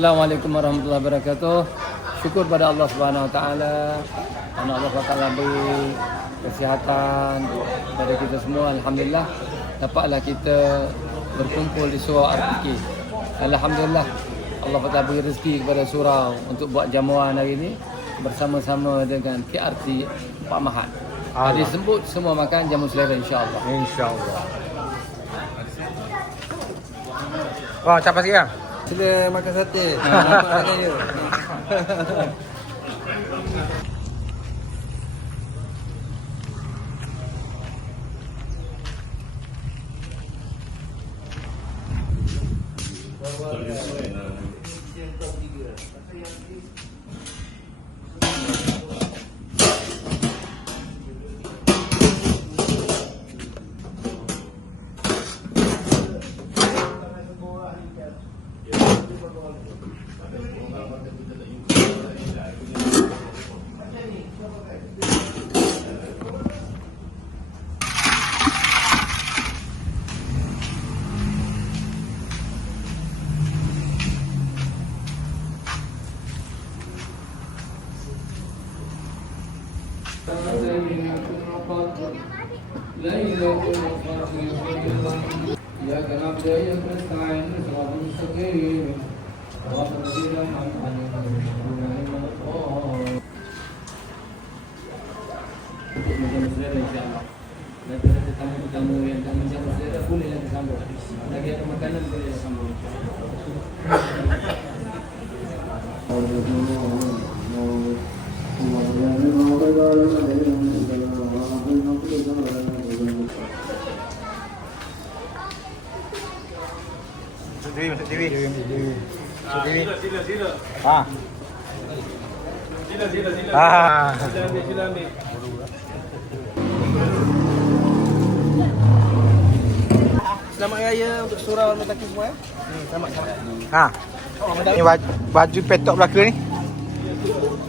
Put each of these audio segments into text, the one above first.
Assalamualaikum warahmatullahi wabarakatuh. Syukur pada Allah Subhanahu Wa Taala. Allah Taala beri kesihatan pada kita semua. Alhamdulillah dapatlah kita berkumpul di surau RTK. Alhamdulillah Allah Taala beri rezeki kepada surau untuk buat jamuan hari ini bersama-sama dengan KRT Pak Mahat. Jadi sembut semua makan jamu selera insya-Allah. InsyaAllah. Wah, capai sekarang. Sila makan sate. Nampak dia. Tetamu-tetamu yang tak menjamu selera bolehlah disambut. Lagi ada makanan boleh disambut. Masuk TV. Sila. Ha. Sila. Sila ambil. Selamat Raya untuk surau Al-Mutaqin semua. Selamat. Ha. Ni baju petok belaka ni.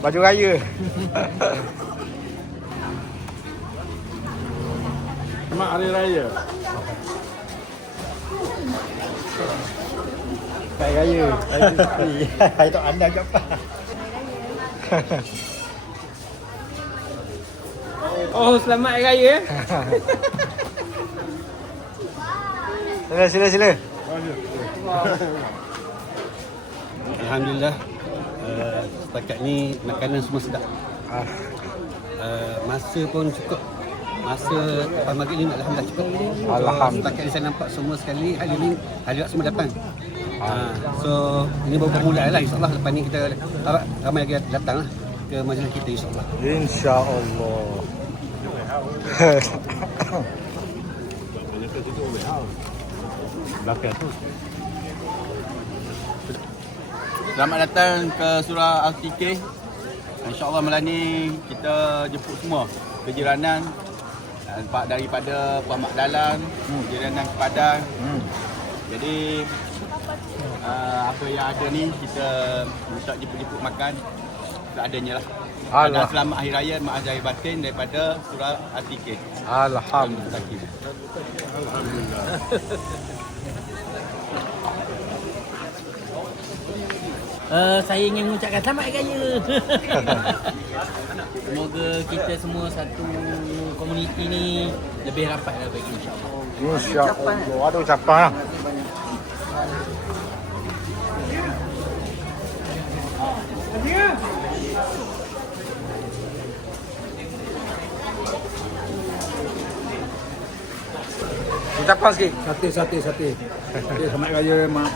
Baju raya. Selamat Hari Raya. Hari raya. Hari tu anda ajak apa? Oh, selamat Hari Raya. Sila. Alhamdulillah, setakat ni makanan semua sedap. Masa pun cukup. Masa lepas maghrib ni alhamdulillah cukup. Alhamdulillah. Setakat ni saya nampak semua sekali hadirin semua datang. So ini baru permulaan lah, insyaAllah lepas ni kita harap ramai lagi datang lah ke majlis kita insyaAllah. InsyaAllah. Selamat datang ke surau RTK. InsyaAllah malam ni kita jemput semua kejiranan daripada Puan Mak Dalang, kejiranan Padang. Jadi apa yang ada ni kita minta jemput makan seadanya lah. Dan selamat Hari Raya Mak Zahir Batin daripada surau RTK. Alhamdulillah. Saya ingin mengucapkan selamat Hari Raya. Semoga kita semua satu komuniti ni lebih rapat lah bagi insyaAllah. InsyaAllah. Ada ucapan lah. Ucapan sikit. Sate. Selamat Raya Mak.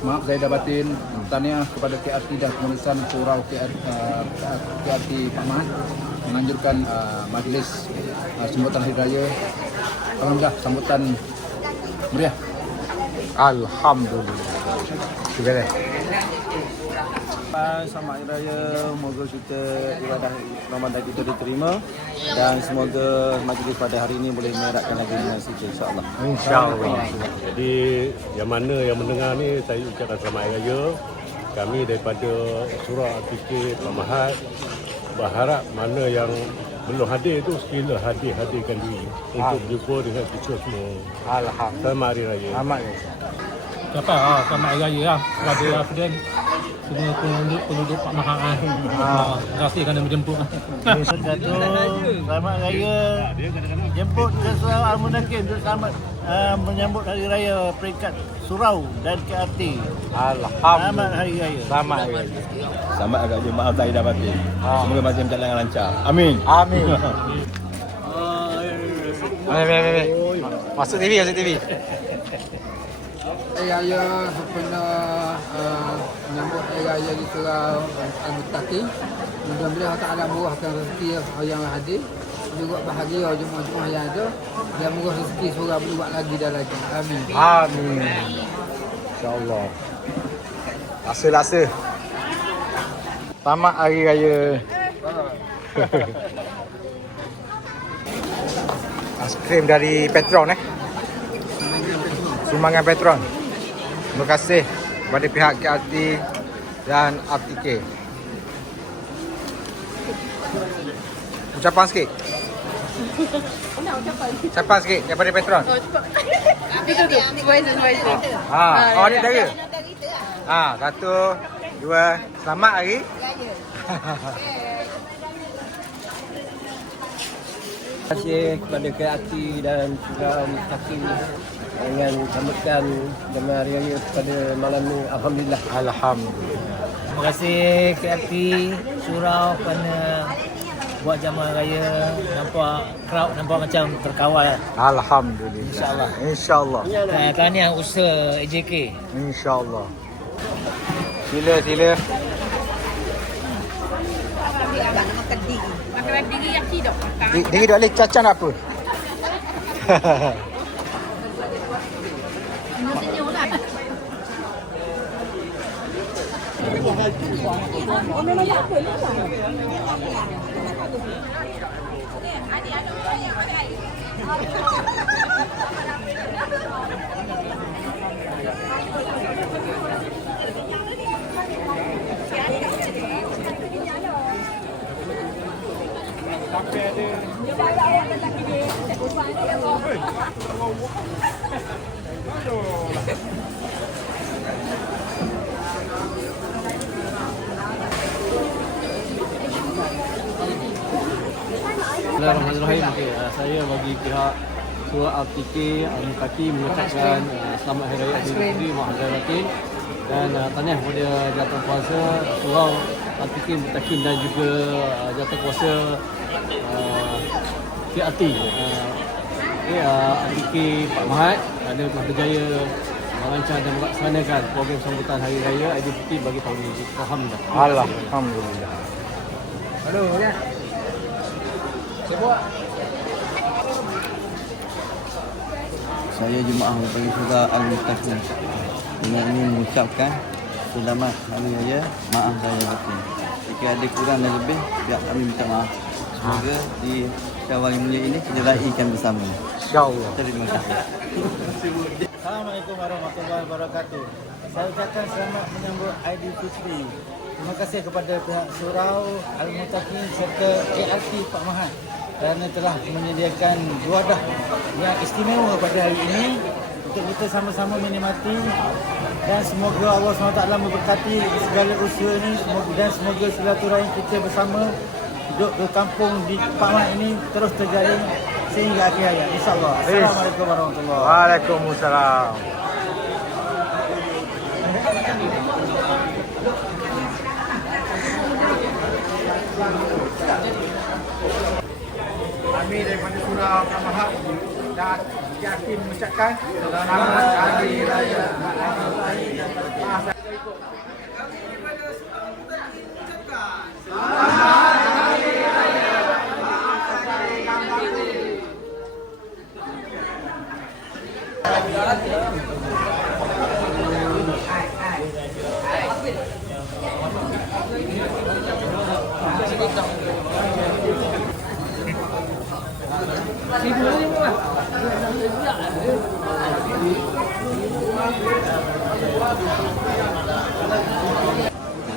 Maaf saya dah batin. Tahniah kepada KRT dan pengurusan surau KRT Pak Mahat menganjurkan majlis sambutan Hari Raya. Alhamdulillah sambutan meriah. Alhamdulillah. Terima kasih. Selamat Hari Raya. Semoga kita ibadah Ramadan kita diterima dan semoga majlis pada hari ini boleh merakkan lagi dengan kita insya-Allah. InsyaAllah. Jadi yang mana yang mendengar ni saya ucapkan selamat Hari Raya. Kami daripada surau RTK Pak Mahat berharap mana yang belum hadir tu sekiranya hadirkan diri untuk berjumpa dengan kita semua. Alhamdulillah. Selamat Hari Raya. Selamat. Selamat Hari Raya lah kepada Afdan semua penduduk Pak Mahat. Terima kasih kerana menjemput. Selamat Raya jemput ke Surau Al-Munakin untuk selamat menyambut Hari Raya peringkat Surau dan KRT. Selamat Hari Raya. Selamat Hari Raya. Selamat agak jemaah Zaidah Batin. Semoga masih berjalan dengan lancar. Amin. Amin. Masuk TV, masuk TV. Hari Raya sempena menyambut Hari Raya di Surau Al-Muttaqin. Mudah-mudahan Allah Ta'ala murahkan rezeki yang hadir. Juga bahagia jemaah-jemaah yang ada. Dan murah rezeki surau berluak lagi dan lagi. Amin. Amin. InsyaAllah. Lasa-lasa. Selamat Hari Raya. Aiskrim dari Petron Sumbangan Petron. Terima kasih kepada pihak KRT dan RTK. Ucapan sikit. Ucapan sikit daripada Petron. Oh ni dari. Satu, dua, selamat hari. Terima kasih kepada KRT dan Surau Al-Muttaqin dengan sambutan Jemaah Hari Raya pada malam ni. Alhamdulillah. Alhamdulillah. Terima kasih KRT Surau kerana buat jamaah raya, nampak crowd nampak macam terkawal. Alhamdulillah. InsyaAllah. InsyaAllah. Tahniah usaha AJK. InsyaAllah. Sila. Makanan diri yang tidak makan. Diri duk boleh cacan apa? Bismillahirrahmanirrahim. Saya bagi pihak Surau RTK Al-Muttaqin mengucapkan selamat Hari Raya Aidilfitri Zaidah Batin dan tahniah kepada Jawatankuasa Surau RTK Al-Muttaqin dan juga Jawatankuasa KRT RTK Pak Mahat kerana telah berjaya merancang dan melaksanakan program sambutan Hari Raya Aidilfitri bagi tahun ini. Alhamdulillah. Alhamdulillah. Saya jemaah bagi Surau Al-Muttaqin dengan ini mengucapkan selamat Hari Raya, maaf Zaidah Batin. Jika ada kurang dan lebih, pihak kami minta maaf. Semoga di syawal yang mulia ini kita raikan bersama. InsyaAllah. Terima kasih. Assalamualaikum warahmatullahi wabarakatuh. Saya ucapkan selamat menyambut Aidilfitri. Terima kasih kepada pihak Surau Al-Muttaqin serta KRT Pak Mahat kerana telah menyediakan wadah yang istimewa pada hari ini untuk kita sama-sama menikmati dan semoga Allah SWT memberkati segala usaha ini dan semoga silaturahim kita bersama duduk berkampung di Pak Mahat ini terus terjalin sehingga akhir hayat. InsyaAllah. Assalamualaikum warahmatullahi wabarakatuh. Waalaikumsalam. Kami daripada Surau Al-Mahat dan KRT mengucapkan selamat Hari Raya.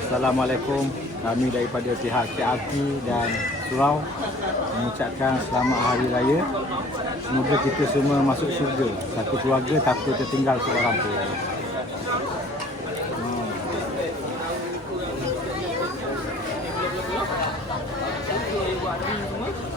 Assalamualaikum. Kami daripada pihak KRT dan Surau mengucapkan selamat Hari Raya. Semoga kita semua masuk syurga. Satu keluarga tanpa tertinggal seorang pun. Pak Lee semua.